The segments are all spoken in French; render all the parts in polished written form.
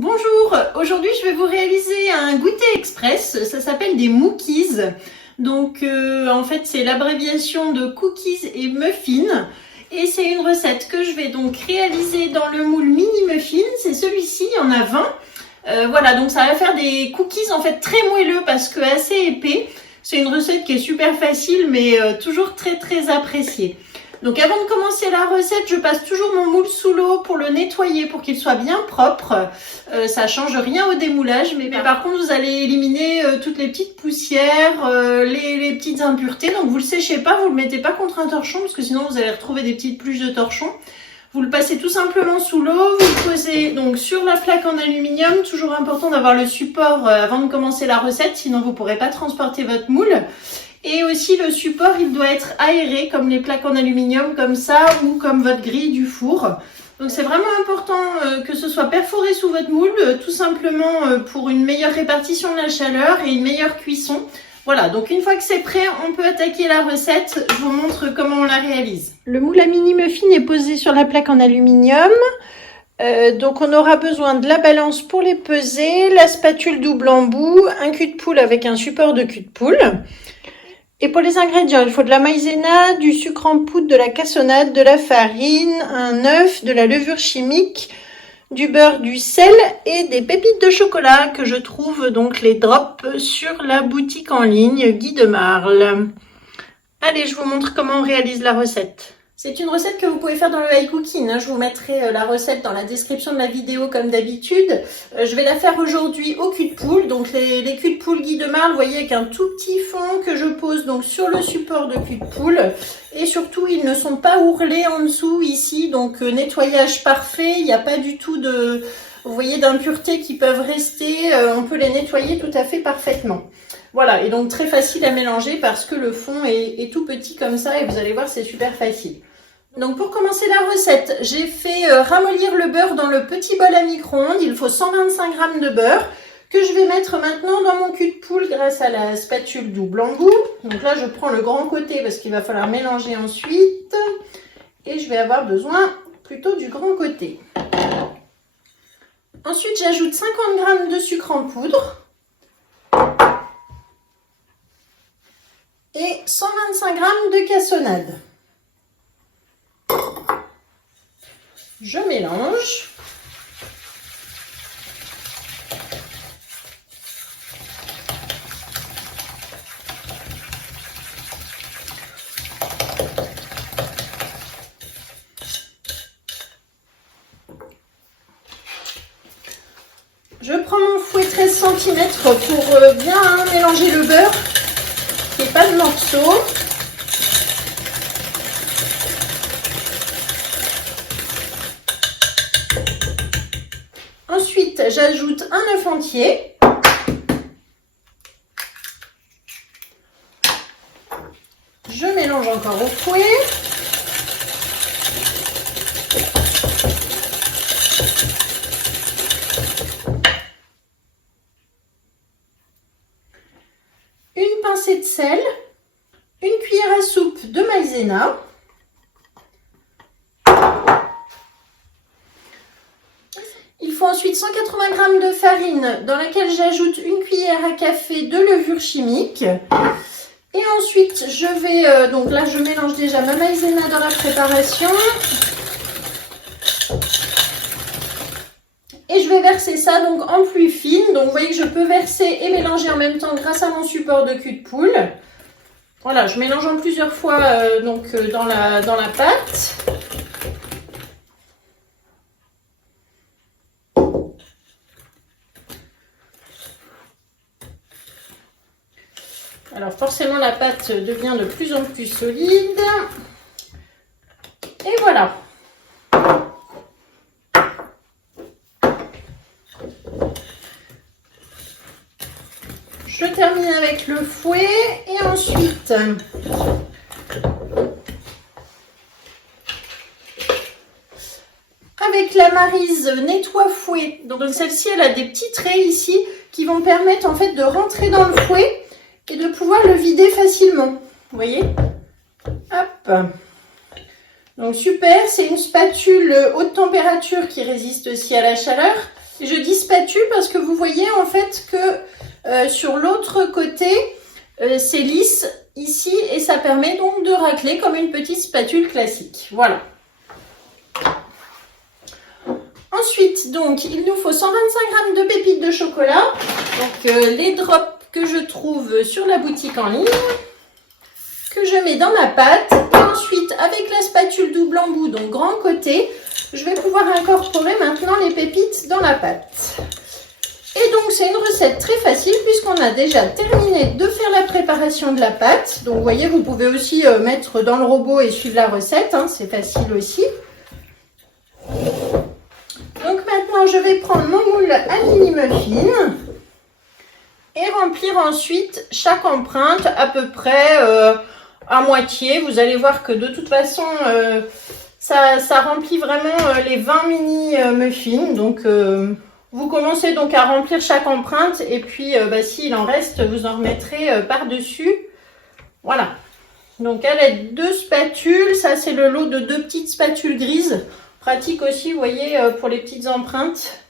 Bonjour, aujourd'hui je vais vous réaliser un goûter express, ça s'appelle des Mookies. Donc en fait c'est l'abréviation de cookies et muffins. Et c'est une recette que je vais donc réaliser dans le moule mini muffin, c'est celui-ci, il y en a 20. Voilà, donc ça va faire des cookies en fait très moelleux parce que assez épais. C'est une recette qui est super facile mais toujours très appréciée. Donc avant de commencer la recette, je passe toujours mon moule sous l'eau pour le nettoyer, pour qu'il soit bien propre. Ça change rien au démoulage, mais par contre vous allez éliminer toutes les petites poussières, les petites impuretés. Donc vous le séchez pas, vous le mettez pas contre un torchon, parce que sinon vous allez retrouver des petites pluches de torchon. Vous le passez tout simplement sous l'eau, vous le posez donc sur la plaque en aluminium. Toujours important d'avoir le support avant de commencer la recette, sinon vous pourrez pas transporter votre moule. Et aussi le support, il doit être aéré comme les plaques en aluminium comme ça ou comme votre grille du four. Donc c'est vraiment important que ce soit perforé sous votre moule, tout simplement pour une meilleure répartition de la chaleur et une meilleure cuisson. Voilà, donc une fois que c'est prêt, on peut attaquer la recette. Je vous montre comment on la réalise. Le moule à mini muffin est posé sur la plaque en aluminium. Donc on aura besoin de la balance pour les peser, la spatule double embout, un cul de poule avec un support de cul de poule. Et pour les ingrédients, il faut de la maïzena, du sucre en poudre, de la cassonade, de la farine, un œuf, de la levure chimique, du beurre, du sel et des pépites de chocolat que je trouve donc les drops sur la boutique en ligne Guy de Marle. Allez, je vous montre comment on réalise la recette. C'est une recette que vous pouvez faire dans le high cooking. Je vous mettrai la recette dans la description de la vidéo comme d'habitude. Je vais la faire aujourd'hui au cul de poule. Donc les culs de poule Guy de Marle, vous voyez, avec un tout petit fond que je pose donc sur le support de cul de poule. Et surtout, ils ne sont pas ourlés en dessous ici. Donc nettoyage parfait. Il n'y a pas du tout de, vous voyez, d'impuretés qui peuvent rester. On peut les nettoyer tout à fait parfaitement. Voilà, et donc très facile à mélanger parce que le fond est tout petit comme ça et vous allez voir, c'est super facile. Donc pour commencer la recette, j'ai fait ramollir le beurre dans le petit bol à micro-ondes. Il faut 125 g de beurre que je vais mettre maintenant dans mon cul de poule grâce à la spatule double embout. Donc là, je prends le grand côté parce qu'il va falloir mélanger ensuite. Et je vais avoir besoin plutôt du grand côté. Ensuite, j'ajoute 50 g de sucre en poudre. Et 125 g de cassonade. Je mélange. Je prends mon fouet 13 cm pour bien mélanger le beurre. Et pas de morceaux. Ensuite, j'ajoute un œuf entier. Je mélange encore au fouet. Une pincée de sel, une cuillère à soupe de maïzena, il faut ensuite 180 g de farine dans laquelle j'ajoute une cuillère à café de levure chimique et ensuite je vais, donc là je mélange déjà ma maïzena dans la préparation et je vais verser ça donc en pluie fine. Donc vous voyez que je peux verser et mélanger en même temps grâce à mon support de cul de poule. Voilà, je mélange en plusieurs fois dans la pâte. Alors forcément la pâte devient de plus en plus solide. Et voilà. Je termine avec le fouet et ensuite avec la Maryse nettoie fouet. Donc celle-ci, elle a des petits traits ici qui vont permettre en fait de rentrer dans le fouet et de pouvoir le vider facilement. Vous voyez? Hop. Donc super, c'est une spatule haute température qui résiste aussi à la chaleur. Je dis spatule parce que vous voyez en fait que sur l'autre côté, c'est lisse ici et ça permet donc de racler comme une petite spatule classique. Voilà. Ensuite, donc, il nous faut 125 g de pépites de chocolat. Donc, les drops que je trouve sur la boutique en ligne, que je mets dans ma pâte. Et ensuite, avec la spatule double embout, donc grand côté, je vais pouvoir incorporer maintenant les pépites dans la pâte. Et donc, c'est une recette très facile puisqu'on a déjà terminé de faire la préparation de la pâte. Donc, vous voyez, vous pouvez aussi mettre dans le robot et suivre la recette. Hein, c'est facile aussi. Donc, maintenant, je vais prendre mon moule à mini muffin et remplir ensuite chaque empreinte à peu près à moitié. Vous allez voir que de toute façon, ça remplit vraiment les 20 mini muffins. Donc, vous commencez donc à remplir chaque empreinte et puis s'il en reste, vous en remettrez par-dessus. Voilà. Donc, à l'aide de spatules, ça c'est le lot de 2 petites spatules grises. Pratique aussi, vous voyez, pour les petites empreintes.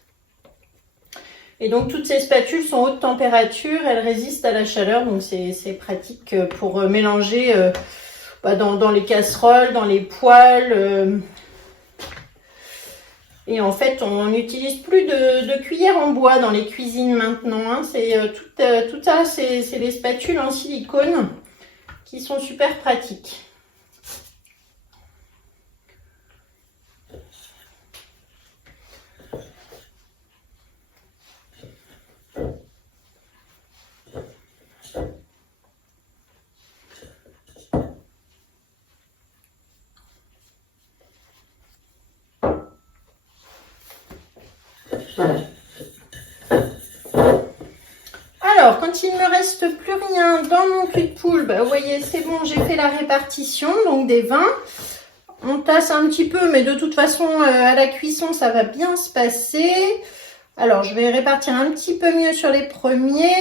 Et donc, toutes ces spatules sont haute température, elles résistent à la chaleur, donc c'est pratique pour mélanger dans les casseroles, dans les poêles. Et en fait, on n'utilise plus de cuillères en bois dans les cuisines maintenant. Hein. C'est tout ça, c'est les spatules en silicone qui sont super pratiques. Alors, quand il ne me reste plus rien dans mon cul de poule, vous voyez, c'est bon, j'ai fait la répartition, donc des 20. On tasse un petit peu, mais de toute façon, à la cuisson, ça va bien se passer. Alors, je vais répartir un petit peu mieux sur les premiers.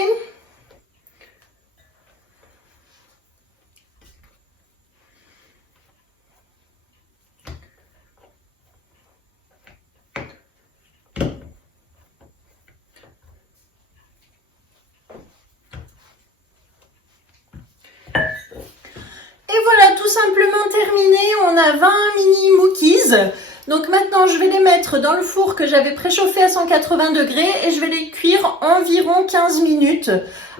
Et voilà, tout simplement terminé. On a 20 mini mookies. Donc maintenant, je vais les mettre dans le four que j'avais préchauffé à 180 degrés et je vais les cuire environ 15 minutes.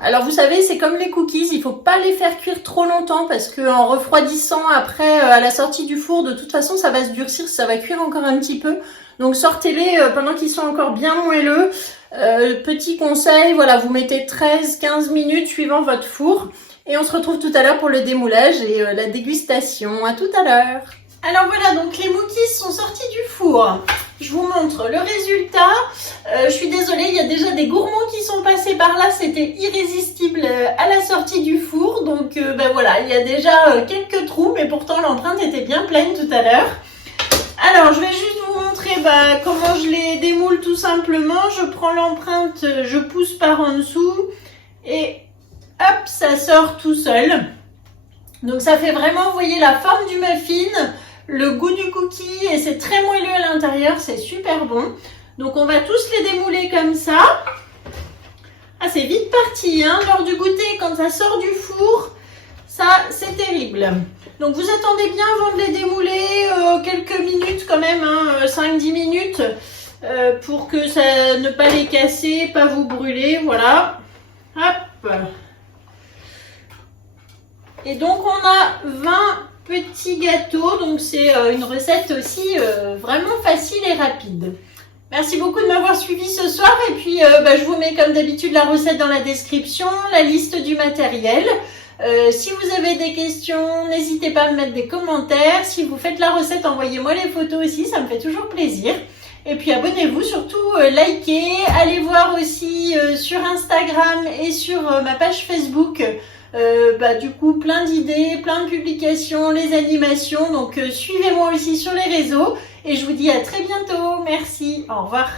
Alors vous savez, c'est comme les cookies, il ne faut pas les faire cuire trop longtemps parce qu'en refroidissant après à la sortie du four, de toute façon, ça va se durcir, ça va cuire encore un petit peu. Donc sortez-les pendant qu'ils sont encore bien moelleux. Petit conseil, voilà, vous mettez 13-15 minutes suivant votre four. Et on se retrouve tout à l'heure pour le démoulage et la dégustation. À tout à l'heure. Alors voilà, donc les mookies sont sortis du four. Je vous montre le résultat. Je suis désolée, il y a déjà des gourmands qui sont passés par là. C'était irrésistible à la sortie du four. Donc voilà, il y a déjà quelques trous, mais pourtant l'empreinte était bien pleine tout à l'heure. Alors, je vais juste vous montrer comment je les démoule tout simplement. Je prends l'empreinte, je pousse par en dessous et hop, ça sort tout seul. Donc ça fait vraiment, vous voyez, la forme du muffin, le goût du cookie et c'est très moelleux à l'intérieur, c'est super bon. Donc on va tous les démouler comme ça. Ah, c'est vite parti, hein, lors du goûter, quand ça sort du four, ça c'est terrible. Donc vous attendez bien avant de les démouler, quelques minutes quand même, hein, 5-10 minutes, pour que ça ne pas les casser, pas vous brûler, voilà. Hop. Et donc on a 20 petits gâteaux, donc c'est une recette aussi vraiment facile et rapide. Merci beaucoup de m'avoir suivi ce soir et puis je vous mets comme d'habitude la recette dans la description, la liste du matériel. Si vous avez des questions, n'hésitez pas à me mettre des commentaires. Si vous faites la recette, envoyez-moi les photos aussi, ça me fait toujours plaisir. Et puis abonnez-vous, surtout likez, allez voir aussi sur Instagram et sur ma page Facebook. Du coup, plein d'idées, plein de publications, les animations. Donc, suivez-moi aussi sur les réseaux. Et je vous dis à très bientôt. Merci. Au revoir.